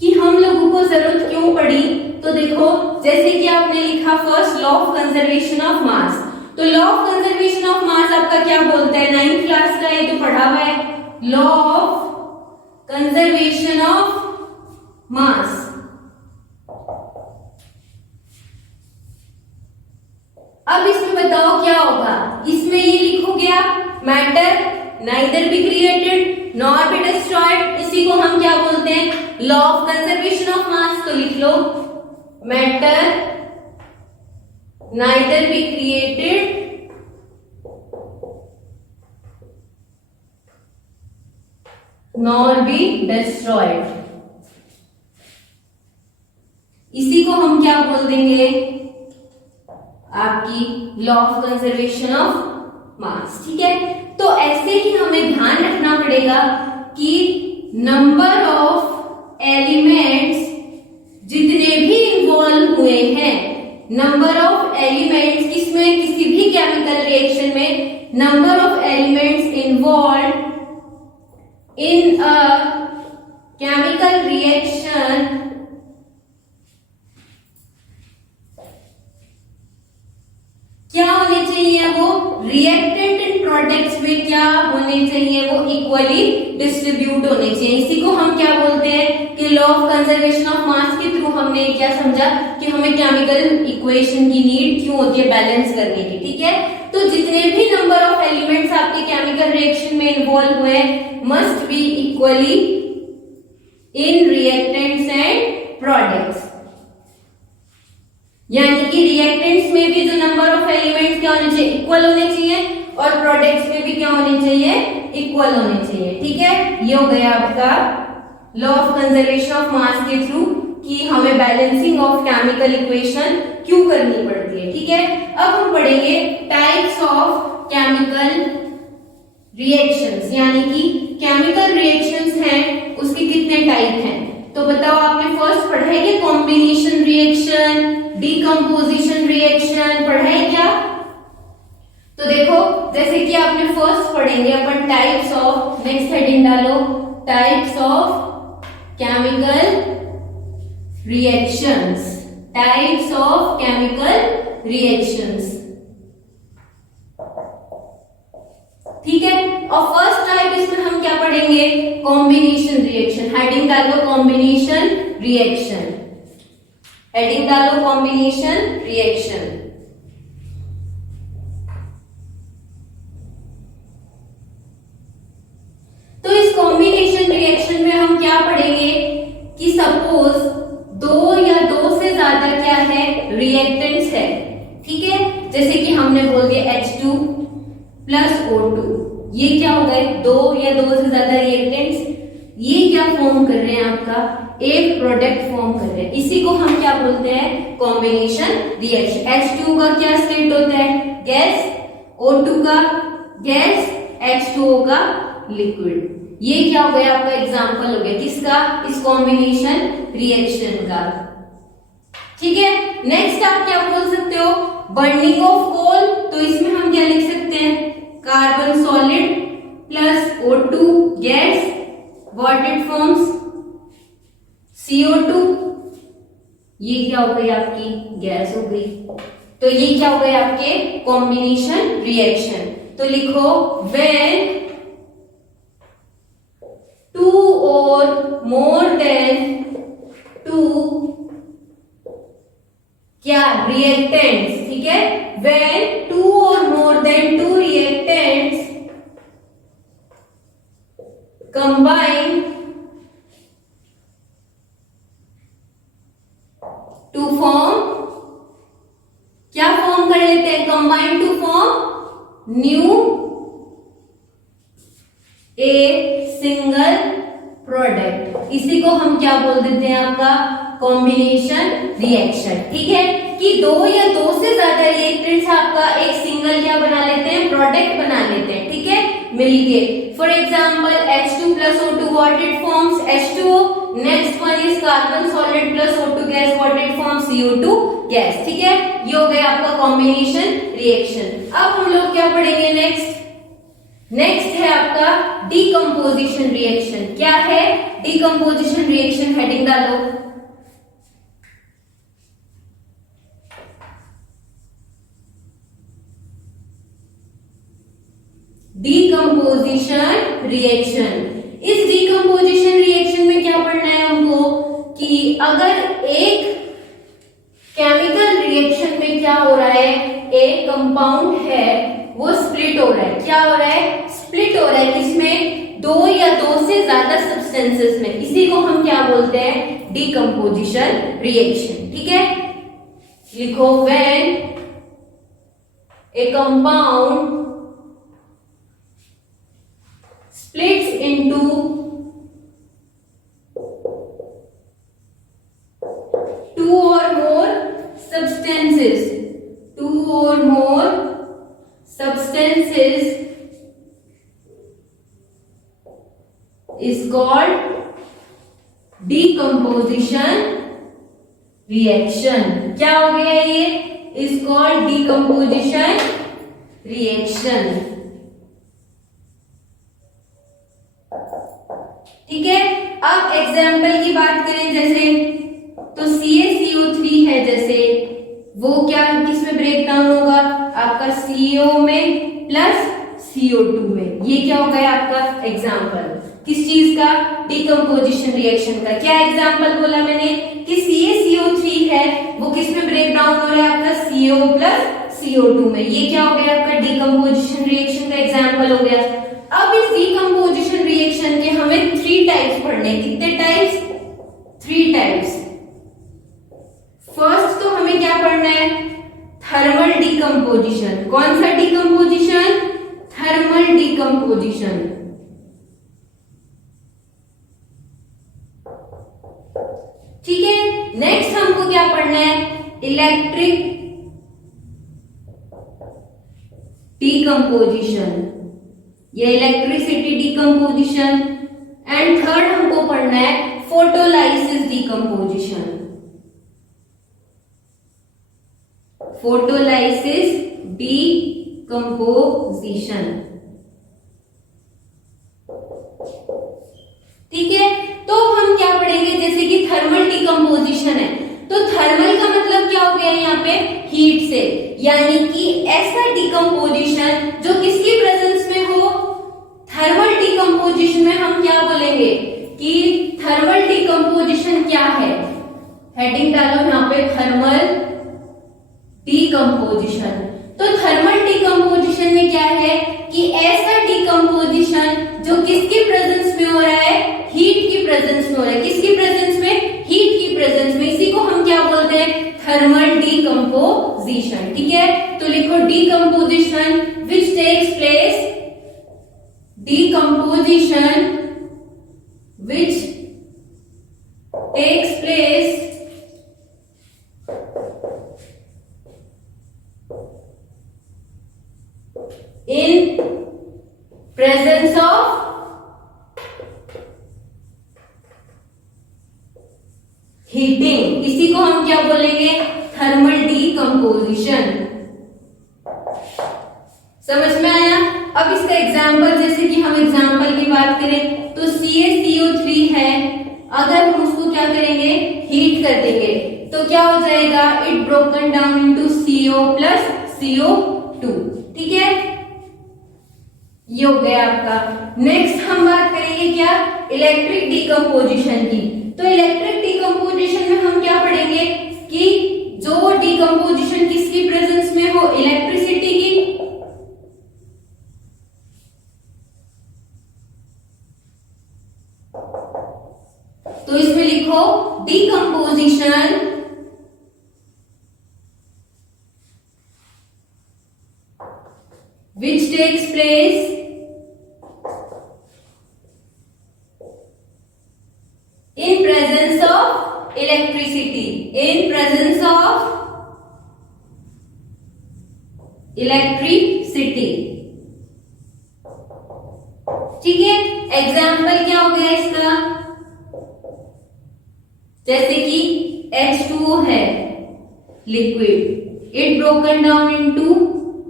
कि हम लोगों को जरूरत क्यों पड़ी। तो देखो जैसे कि आपने लिखा first law of conservation of mass, तो law of conservation of mass आपका क्या बोलता है, 9th क्लास का ये तो पढ़ा हुआ है, लॉ ऑफ कंजर्वेशन ऑफ मास। अब इसमें बताओ क्या होगा, इसमें ये लिखोगे आप, matter neither be created nor be destroyed. इसी को हम क्या बोलते हैं, law of conservation of mass. तो लिख लो, matter neither be created nor be destroyed। इसी को हम क्या बोल देंगे, आपकी लॉ ऑफ कंजर्वेशन ऑफ मास। ठीक है, तो ऐसे ही हमें ध्यान रखना पड़ेगा कि नंबर ऑफ एलिमेंट्स जितने भी इन्वॉल्व हुए हैं, नंबर ऑफ एलिमेंट्स किसमें, किसी भी केमिकल रिएक्शन में number of elements involve in a chemical reaction क्या होने चाहिए, वो रिएक्टेंट एंड प्रोडक्ट्स में क्या होने चाहिए, वो इक्वली डिस्ट्रीब्यूट होने चाहिए। इसी को हम क्या बोलते हैं कि लॉ ऑफ कंजर्वेशन ऑफ मास के थ्रू हमने क्या समझा कि हमें केमिकल इक्वेशन की नीड क्यों होती है, बैलेंस करने की। ठीक है, तो जितने भी नंबर ऑफ एलिमेंट्स आपके केमिकल रिएक्शन में इन्वॉल्व हुए must be equally in reactants and products, यानी कि रिएक्टेंट्स में भी जो नंबर ऑफ एलिमेंट्स क्या होने चाहिए, इक्वल होने चाहिए, और प्रोडक्ट्स में भी क्या होने चाहिए, इक्वल होने चाहिए। ठीक है, ये हो गया आपका लॉ ऑफ कंजर्वेशन ऑफ मास के थ्रू कि हमें बैलेंसिंग ऑफ केमिकल इक्वेशन क्यों करनी पड़ती है। ठीक है, अब हम पढ़ेंगे टाइप्स ऑफ केमिकल रिएक्शंस, यानी कि केमिकल रिएक्शंस हैं उसके कितने टाइप हैं। तो बताओ, आपने फर्स्ट पढ़ा है कि कॉम्बिनेशन रिएक्शन, डीकंपोजिशन रिएक्शन पढ़ा है क्या। तो देखो, जैसे कि आपने फर्स्ट पढ़ेंगे अपन टाइप्स ऑफ, नेक्स्ट हेडिंग डालो, types of chemical reactions, types of chemical reactions. ठीक है, और फर्स्ट टाइप इसमें हम क्या पढ़ेंगे, कॉम्बिनेशन रिएक्शन। हेडिंग डालो कॉम्बिनेशन रिएक्शन, हेडिंग डालो कॉम्बिनेशन रिएक्शन। तो इस कॉम्बिनेशन रिएक्शन में हम क्या पढ़ेंगे कि सपोज दो या दो से ज्यादा क्या है, रिएक्टेंट्स है। ठीक है, जैसे कि हमने बोल दिया H2 प्लस O2, ये क्या हो गए, दो या दो से ज्यादा रिएक्टेंट्स, ये क्या फॉर्म कर रहे हैं, आपका एक प्रोडक्ट फॉर्म कर रहे हैं। इसी को हम क्या बोलते हैं, कॉम्बिनेशन रिएक्शन। H2 का क्या स्टेट होता है, गैस, O2 का गैस, H2O का लिक्विड। ये क्या हो गया, आपका एग्जांपल हो गया किसका, इस कॉम्बिनेशन रिएक्शन का। ठीक है, नेक्स्ट आप क्या बोल सकते हो, बर्निंग ऑफ कोल। तो इसमें हम क्या लिख सकते हैं, carbon solid plus O2 gas, what it forms, CO2। ये क्या हो गई, आपकी गैस हो गई। तो ये क्या हो गए, आपके कॉम्बिनेशन रिएक्शन। तो लिखो, व्हेन टू और मोर देन टू क्या रिएक्टेंट्स। ठीक है, व्हेन टू और more than two reactants combine to form, क्या फॉर्म कर लेते हैं, combine to form new a single product. इसी को हम क्या बोल देते हैं, आपका कॉम्बिनेशन रिएक्शन। ठीक है, कि दो या दो से ज्यादा रिएक्टेंट्स आपका एक सिंगल क्या बना लेते हैं, प्रोडक्ट बना लेते हैं। ठीक है, मिलके for example H2 plus O2 what it forms, H2O। Next one is carbon solid plus O2 gas, what it forms, CO2 gas. ठीक है, ये हो गया आपका कॉम्बिनेशन रिएक्शन। अब हम लोग क्या पढ़ेंगे, नेक्स्ट है आपका डीकंपोजिशन रिएक्शन। क्या है डीकंपोजिशन रिएक्शन, हेडिंग डालो, डीकंपोजिशन रिएक्शन। इस डीकंपोजिशन रिएक्शन में क्या पढ़ना है हमको कि अगर एक केमिकल रिएक्शन में क्या हो रहा है, एक कंपाउंड है वो स्प्लिट हो रहा है। क्या हो रहा है, स्प्लिट हो रहा है, किसमें, दो या दो से ज्यादा सब्सटेंसेस में। इसी को हम क्या बोलते हैं, डीकंपोजिशन रिएक्शन। ठीक है, लिखो, when a compound splits into two or more substances is called decomposition reaction. क्या हो गया ये? is called decomposition reaction. ठीक है, अब एग्जाम्पल की बात करें, जैसे तो CaCO3 है, जैसे वो क्या किसमें ब्रेक डाउन होगा? आपका CO में प्लस CO2 में। ये क्या हो गया आपका एग्जाम्पल? किस चीज का? डिकम्पोजिशन रिएक्शन का। क्या एग्जाम्पल बोला मैंने? कि CaCO3 है वो किसमें ब्रेक डाउन हो रहा है? आपका CO प्लस CO2 में। ये क्या हो गया आपका? डिकम्पोजिशन रिएक्शन का एग्जाम्पल हो गया। अब इस डिकम्पोजिशन रिएक्शन के हमें 3 टाइप्स पढ़ने। कितने टाइप्स? 3 टाइप्स। फर्स्ट तो हमें क्या पढ़ना है? Thermal decomposition. कौन सा डिकम्पोजिशन? Thermal decomposition. ठीक है, नेक्स्ट हमको क्या पढ़ना है? इलेक्ट्रिक डिकम्पोजिशन, ये इलेक्ट्रिसिटी डिकम्पोजिशन। एंड थर्ड हमको पढ़ना है फोटोलाइसिस डिकम्पोजिशन। Photolysis decomposition. ठीक है, तो हम क्या पढ़ेंगे? जैसे कि थर्मल डिकम्पोजिशन है, तो थर्मल का मतलब क्या हो गया यहाँ पे? हीट से, यानी कि ऐसा डिकम्पोजिशन जो किसकी प्रेजेंस में हो? थर्मल डिकम्पोजिशन में हम क्या बोलेंगे कि थर्मल डिकम्पोजिशन क्या है? हेडिंग डालो यहाँ पे, थर्मल डिकम्पोजिशन। तो थर्मल डिकम्पोजिशन में क्या है कि ऐसा डिकम्पोजिशन जो किसकी प्रेजेंस में हो रहा है? हीट की प्रेजेंस में हो रहा है। किसकी प्रेजेंस में? हीट की प्रेजेंस में। इसी को हम क्या बोलते हैं? Thermal decomposition. ठीक है, तो लिखो decomposition which takes place, decomposition which takes place in presence of heating। इसी को हम क्या बोलेंगे? Thermal decomposition. समझ में आया? अब इसका एग्जाम्पल, जैसे कि हम एग्जाम्पल की बात करें तो CaCO3 है, अगर हम उसको क्या करेंगे? हीट कर देंगे तो क्या हो जाएगा? It broken down into CO plus CO2। ठीक है, ये हो गया आपका। नेक्स्ट हम बात करेंगे क्या? इलेक्ट्रिक डिकम्पोजिशन की। तो इलेक्ट्रिक डिकम्पोजिशन में हम क्या पढ़ेंगे कि जो डिकम्पोजिशन किसकी प्रेजेंस में हो? इलेक्ट्रिसिटी की। तो इसमें लिखो decomposition which takes place in presence of electricity, in presence of electricity। ठीक है, एग्जाम्पल क्या हो गया इसका? जैसे कि H2O है liquid, it broken down into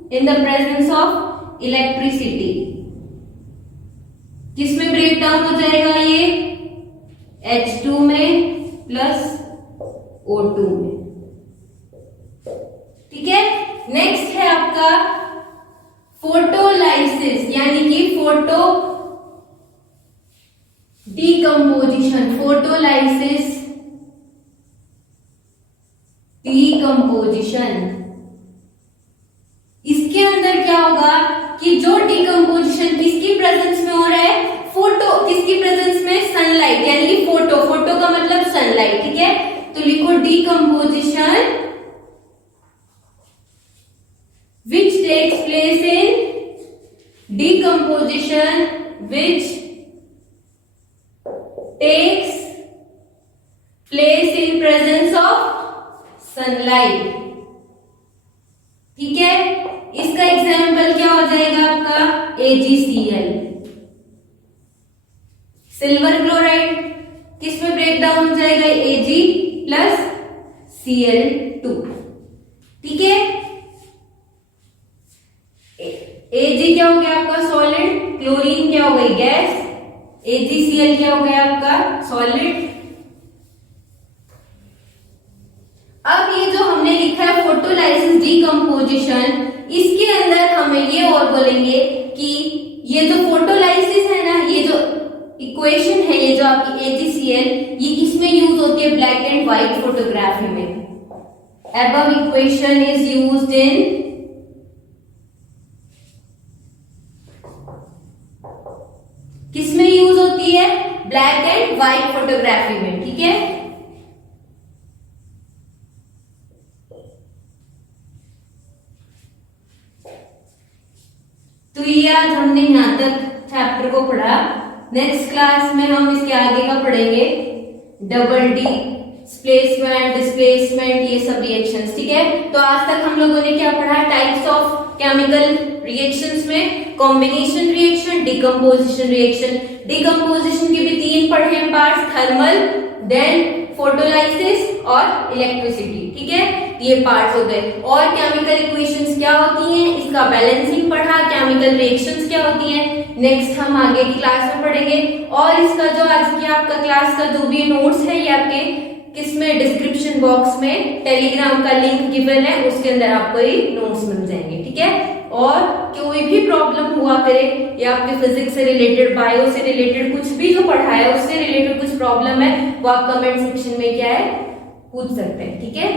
in the presence of electricity। किसमें ब्रेक डाउन हो जाएगा ये? H2 में प्लस O2 में। ठीक है, नेक्स्ट है आपका फोटोलाइसिस, यानी कि फोटो डिकम्पोजिशन। फोटोलाइसिस डिकम्पोजिशन, इसके अंदर क्या होगा कि जो डिकम्पोजिशन किसकी प्रेजेंस में हो रहा है? फोटो, किसकी प्रेजेंस में? सनलाइट, यानी कि फोटो। फोटो का मतलब सनलाइट। ठीक है, तो लिखो decomposition which takes decomposition which takes place in presence of sunlight। ठीक है, इसका एग्जाम्पल क्या हो जाएगा आपका AgCl, सिल्वर क्लोराइड किस में ब्रेक डाउन हो जाएगा Ag प्लस Cl2। ठीक है, Ag क्या हो गया आपका सॉलिड, क्लोरीन क्या हो गई गैस, AgCl क्या हो गया आपका सॉलिड। अब ये जो हमने लिखा है फोटोलाइसिस डीकंपोजिशन, इसके अंदर हमें ये और बोलेंगे कि ये जो फोटोलाइसिस है ना, ये जो इक्वेशन है, ये जो आपकी AgCl, ये किसमें यूज होती है, ब्लैक एंड व्हाइट फोटोग्राफी में। above equation is used in किसमें यूज होती है, ब्लैक एंड व्हाइट फोटोग्राफी में। ठीक है, तो ये आज हमने यहां तक चैप्टर को पढ़ा। नेक्स्ट क्लास में हम इसके आगे का पढ़ेंगे, डबल डी, डिस्प्लेसमेंट, ये सब रिएक्शंस। ठीक है, तो आज तक हम लोगों ने क्या पढ़ा, टाइप्स ऑफ केमिकल रिएक्शंस में combination reaction, decomposition reaction. Decomposition के भी 3 पढ़े हैं पार्ट्स, थर्मल, देन फोटोलाइसिस और इलेक्ट्रिसिटी। ठीक है, ये पार्ट्स हो गए। और केमिकल इक्वेशंस क्या होती हैं, इसका बैलेंसिंग पढ़ा, केमिकल रिएक्शंस क्या होती हैं, नेक्स्ट हम आगे की क्लास में पढ़ेंगे। और इसका जो आज की आपका क्लास का जो भी नोट्स है, ये आपके किसमें, डिस्क्रिप्शन बॉक्स में टेलीग्राम का लिंक गिवन है, उसके अंदर आपको ये नोट्स मिल जाएंगे। ठीक है, और कोई भी प्रॉब्लम हुआ करे या आपके फिजिक्स से रिलेटेड, बायो से रिलेटेड, कुछ भी जो पढ़ा है उससे रिलेटेड कुछ प्रॉब्लम है, वो आप कमेंट सेक्शन में क्या है पूछ सकते हैं। ठीक है।